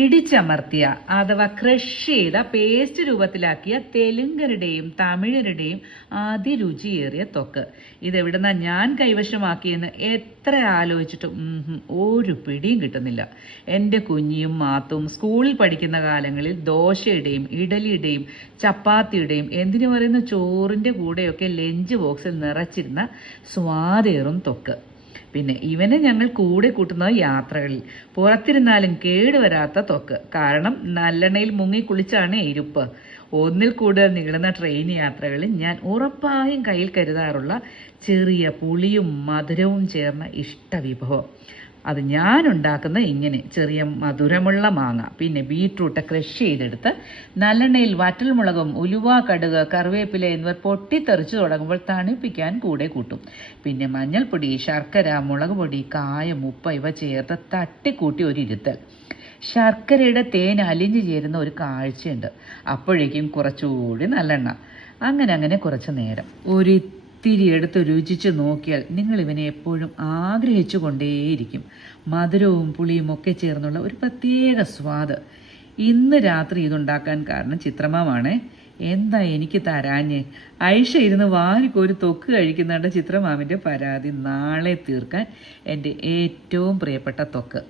ഇടിച്ചമർത്തിയ അഥവാ ക്രഷ് ചെയ്ത പേസ്റ്റ് രൂപത്തിലാക്കിയ തെലുങ്കരുടെയും തമിഴരുടെയും അതിരുചിയേറിയ തൊക്ക്. ഇതെവിടുന്ന ഞാൻ കൈവശമാക്കിയെന്ന് എത്ര ആലോചിച്ചിട്ടും ഒരു പിടിയും കിട്ടുന്നില്ല. എന്റെ കുഞ്ഞിയും മാത്തും സ്കൂളിൽ പഠിക്കുന്ന കാലങ്ങളിൽ ദോശയുടെയും ഇഡലിയുടെയും ചപ്പാത്തിയുടെയും എന്തിനു പറയുന്ന ചോറിന്റെ കൂടെയൊക്കെ ലഞ്ച് ബോക്സിൽ നിറച്ചിരുന്ന സ്വാദേറും തൊക്ക്. പിന്നെ ഇവനെ ഞങ്ങൾ കൂടെ കൂട്ടുന്നത് യാത്രകളിൽ. പുറത്തിരുന്നാലും കേടുവരാത്ത തൊക്ക്. കാരണം നല്ലെണ്ണയിൽ മുങ്ങി കുളിച്ചാണ് ഇരുപ്പ് ഒന്നിൽ കൂടുതൽ നീളുന്ന ട്രെയിൻ യാത്രകളിൽ ഞാൻ ഉറപ്പായും കയ്യിൽ കരുതാറുള്ള ചെറിയ പുളിയും മധുരവും ചേർന്ന ഇഷ്ടവിഭവം അത് ഞാൻ ഉണ്ടാക്കുന്ന ഇങ്ങനെ ചെറിയ മധുരമുള്ള മാങ്ങ. പിന്നെ ബീട്രൂട്ട് ക്രഷ് ചെയ്തെടുത്ത് നല്ലെണ്ണയിൽ വറ്റൽമുളകും ഉലുവ കടുക് കറിവേപ്പില എന്നിവ പൊട്ടിത്തെറിച്ച് തുടങ്ങുമ്പോൾ തണുപ്പിക്കാൻ കൂടെ കൂട്ടും. പിന്നെ മഞ്ഞൾപ്പൊടി ശർക്കര മുളക് പൊടി കായം ഉപ്പ് ഇവ ചേർത്ത് തട്ടിക്കൂട്ടി ഒരു ഇരുത്തൽ. ശർക്കരയുടെ തേൻ അലിഞ്ഞു ചേരുന്ന ഒരു കാഴ്ചയുണ്ട്. അപ്പോഴേക്കും കുറച്ചുകൂടി നല്ലെണ്ണ. അങ്ങനെ അങ്ങനെ കുറച്ച് നേരം. ഒരു ഇത്തിരി എടുത്ത് രുചിച്ച് നോക്കിയാൽ നിങ്ങൾ ഇവനെ എപ്പോഴും ആഗ്രഹിച്ചു കൊണ്ടേയിരിക്കും മധുരവും പുളിയും ഒക്കെ ചേർന്നുള്ള ഒരു പ്രത്യേക സ്വാദ്. ഇന്ന് രാത്രി ഇതുണ്ടാക്കാൻ കാരണം ചിത്രമാമാണ് എന്താ എനിക്ക് തരാഞ്ഞ്? ഐഷ ഇരുന്ന് വാരിക്കൊരു തൊക്ക് കഴിക്കുന്നുണ്ട് ചിത്രമാമിന്റെ പരാതി നാളെ തീർക്കാൻ എന്റെ ഏറ്റവും പ്രിയപ്പെട്ട തൊക്ക്.